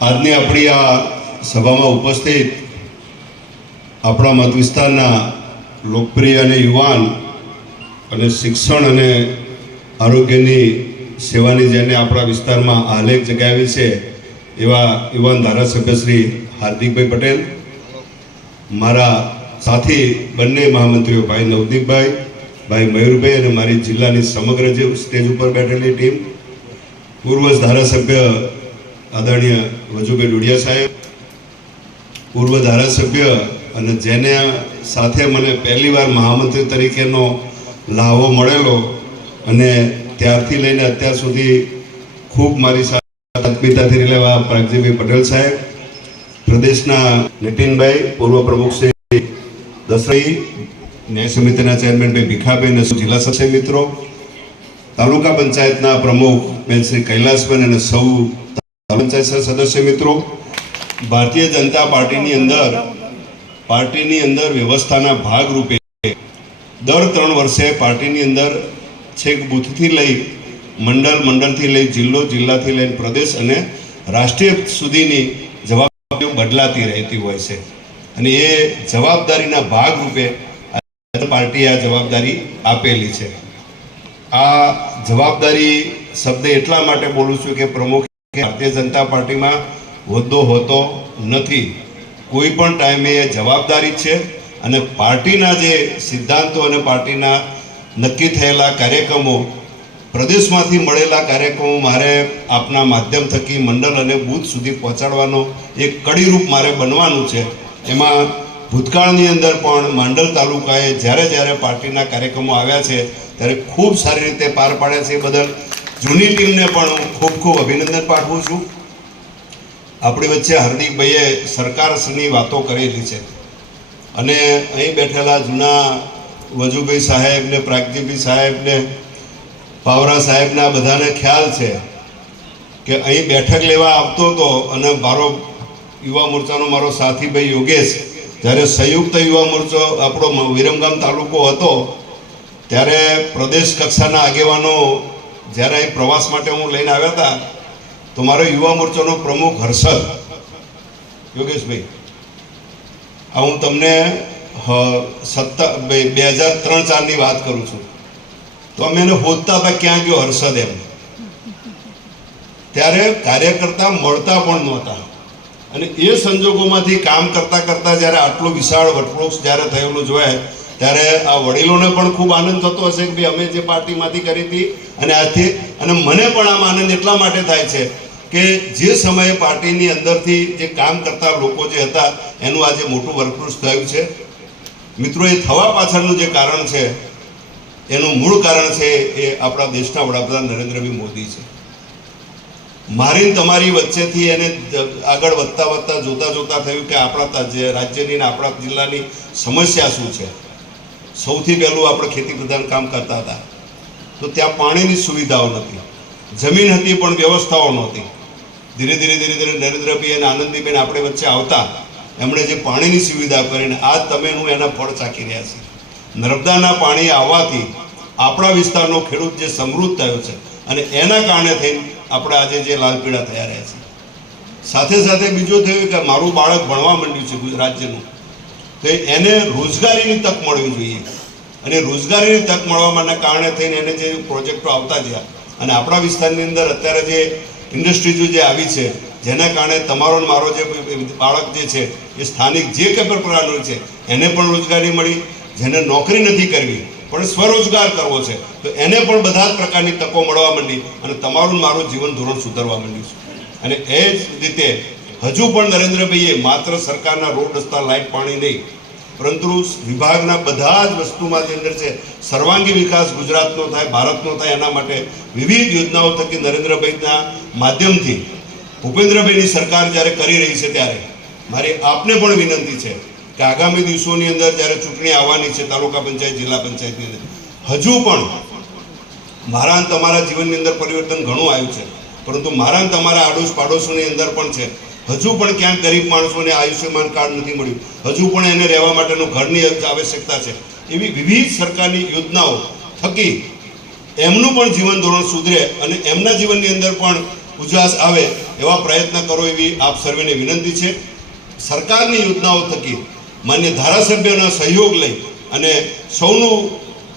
આજની આપણી આ સભામાં ઉપસ્થિત આપણા મત વિસ્તારના લોકપ્રિય અને યુવાન અને શિક્ષણ અને આરોગ્યની સેવાની જેને આપણા વિસ્તારમાં આલેખ જગાવી છે, એવા યુવાન ધારાસભ્ય શ્રી હાર્દિકભાઈ પટેલ, મારા સાથી બંને મહામંત્રીઓ ભાઈ નવદીપભાઈ, ભાઈ મયુરભાઈ અને મારી જિલ્લાની સમગ્ર જે સ્ટેજ ઉપર બેઠેલી ટીમ પૂર્વ ધારાસભ્ય આદરણીય વજુભાઈ ડોડિયા સાહેબ, પૂર્વ ધારાસભ્ય અને જેને સાથે મને પહેલીવાર મહામંત્રી તરીકેનો લાહવો મળેલો અને ત્યારથી લઈને અત્યાર સુધી ખૂબ મારી સાથે આત્મીયતાથી રહેલા પ્રાગજીભાઈ પટેલ સાહેબ, પ્રદેશના નીતિનભાઈ, પૂર્વ પ્રમુખ શ્રી દસરઈ ન્યાય સમિતિના ચેરમેન ભાઈ ભીખાભાઈ અને જિલ્લા સચિવ મિત્રો, તાલુકા પંચાયતના પ્રમુખ બેન શ્રી કૈલાસબેન અને સૌ સદસ્ય મિત્રો, ભારતીય જનતા પાર્ટીની અંદર પાર્ટીની અંદર વ્યવસ્થાના ભાગરૂપે દર ત્રણ વર્ષે પાર્ટીની અંદર છેક બૂથથી લઈ મંડળ મંડળથી લઈ જિલ્લો જિલ્લાથી લઈને પ્રદેશ અને રાષ્ટ્રીય સુધીની જવાબદારીઓ બદલાતી રહેતી હોય છે. અને એ જવાબદારીના ભાગરૂપે પાર્ટીએ આ જવાબદારી આપેલી છે. આ જવાબદારી શબ્દ એટલા માટે બોલું છું કે પ્રમુખ ભારતીય જનતા પાર્ટીમાં હોદ્દો હોતો નથી. કોઈ પણ ટાઈમે એ જવાબદારી છે અને પાર્ટીના જે સિદ્ધાંતો અને પાર્ટીના નક્કી થયેલા કાર્યક્રમો, પ્રદેશમાંથી મળેલા કાર્યક્રમો મારે આપના માધ્યમ થકી મંડળ અને બૂથ સુધી પહોંચાડવાનો એક કડીરૂપ મારે બનવાનું છે. એમાં ભૂતકાળની અંદર પણ માંડલ તાલુકાએ જ્યારે જ્યારે પાર્ટીના કાર્યક્રમો આવ્યા છે, ત્યારે ખૂબ સારી રીતે પાર પાડ્યા છે એ બદલ જૂની ટીમને પણ હું ખૂબ ખૂબ અભિનંદન પાઠવું છું. આપણી વચ્ચે હાર્દિકભાઈએ સરકારશ્રીની વાતો કરેલી છે. અને અહીં બેઠેલા જૂના વજુભાઈ સાહેબને પ્રાગજીભાઈ સાહેબ ને પાવરા સાહેબના બધાને ખ્યાલ છે કે અહીં બેઠક લેવા આવતો હતો અને મારો યુવા મોરચાનો મારો સાથી ભાઈ યોગેશ, જ્યારે સંયુક્ત યુવા મોરચો આપણો વિરમગામ તાલુકો હતો, ત્યારે પ્રદેશ કક્ષાના આગેવાનો જ્યારે અહીં પ્રવાસ માટે હું લઈને આવ્યા હતા, તો મારો યુવા મોરચાનો પ્રમુખ હર્ષદ, યોગેશભાઈ, આ હું તમને સત્તા, બે હજાર ત્રણ ચારની વાત કરું છું. તો અમે એને હોદતા હતા ક્યાં ગયો હર્ષદ એમ? ત્યારે કાર્યકર્તા મળતા પણ નહોતા. અને એ સંજોગોમાંથી કામ કરતા કરતા જ્યારે આટલું વિશાળ વટવૃક્ષ જ્યારે થયેલું જોયા, ત્યારે આ વડીલોને પણ ખૂબ આનંદ થતો હશે કે ભાઈ અમે જે પાર્ટીમાંથી કરી હતી અને આજથી અને મને પણ આમ આનંદ એટલા માટે થાય છે કે જે સમયે પાર્ટીની અંદરથી જે કામ કરતા લોકો જે હતા, એનું આજે મોટું વટવૃક્ષ થયું છે. મિત્રો, એ થવા પાછળનું જે કારણ છે, એનું મૂળ કારણ છે એ આપણા દેશના વડાપ્રધાન નરેન્દ્રભાઈ મોદી છે. મારી તમારી વચ્ચેથી એને આગળ વધતા વધતા જોતા જોતા થયું કે આપણા રાજ્યની ને આપણા જિલ્લાની સમસ્યા શું છે? સૌથી પહેલું આપણે ખેતી પ્રધાન કામ કરતા હતા. તો ત્યાં પાણીની સુવિધાઓ નથી. જમીન હતી પણ વ્યવસ્થાઓ નહોતી. ધીરે ધીરે ધીરે ધીરે નરેન્દ્રભાઈ અને આનંદીબેન આપણે વચ્ચે આવતા, એમણે જે પાણીની સુવિધા કરીને આ તમે હું એના ફળ ચાખી રહ્યા છે. નર્મદાના પાણી આવવાથી આપણા વિસ્તારનો ખેડૂત જે સમૃદ્ધ થયો છે અને એના કારણે થઈને આપણે આજે જે લાલ થયા રહ્યા છે. સાથે સાથે બીજું થયું કે મારું બાળક ભણવા માંડ્યું છે રાજ્યનું તો એને રોજગારીની તક મળવી જોઈએ. અને રોજગારીની તક મળવાના કારણે થઈને એને જે પ્રોજેક્ટો આવતા ગયા અને આપણા વિસ્તારની અંદર અત્યારે જે ઇન્ડસ્ટ્રીઝો જે આવી છે, જેના કારણે તમારો મારો જે બાળક જે છે, એ સ્થાનિક જે કંઈ પ્રકારનું છે, એને પણ રોજગારી મળી, જેને નોકરી નથી કરવી, પણ સ્વરોજગાર કરવો છે, તો એને પણ બધા જ પ્રકારની તકો મળવા માંડી અને તમારું મારું જીવન ધોરણ સુધરવા માંડ્યું છે. અને એ જ રીતે હજુ પણ નરેન્દ્રભાઈએ માત્ર સરકારના રોડ રસ્તા લાઇટ પાણી નહીં પરંતુ વિભાગના બધા જ વસ્તુમાં જે અંદર છે, સર્વાંગી વિકાસ ગુજરાતનો થાય, ભારતનો થાય, એના માટે વિવિધ યોજનાઓ થકી નરેન્દ્રભાઈના માધ્યમથી ભૂપેન્દ્રભાઈની સરકાર જ્યારે કરી રહી છે ત્યારે, મારી આપને પણ વિનંતી છે કે આગામી દિવસોની અંદર જ્યારે ચૂંટણી આવવાની છે, તાલુકા પંચાયત, જિલ્લા પંચાયતની અંદર, હજુ પણ મારા તમારા જીવનની અંદર પરિવર્તન ઘણું આવ્યું છે. પરંતુ મારા તમારા આડોશ પાડોશોની અંદર પણ છે હજુ પણ ક્યાંક ગરીબ માણસોને આયુષ્યમાન કાર્ડ નથી મળ્યું. હજુ પણ એને રહેવા માટેનું ઘરની આવશ્યકતા છે. એવી વિવિધ સરકારની યોજનાઓ થકી એમનું પણ જીવન ધોરણ સુધરે અને એમના જીવનની અંદર પણ ઉજાસ આવે એવા પ્રયત્ન કરો એવી આપ સર્વેને વિનંતી છે. સરકારની યોજનાઓ થકી માન્ય ધારાસભ્યોના સહયોગ લઈ અને સૌનું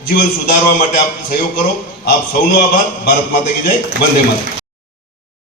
જીવન સુધારવા માટે આપ સહયોગ કરો. આપ સૌનો આભાર. ભારત માતા કી જય. વંદે માતા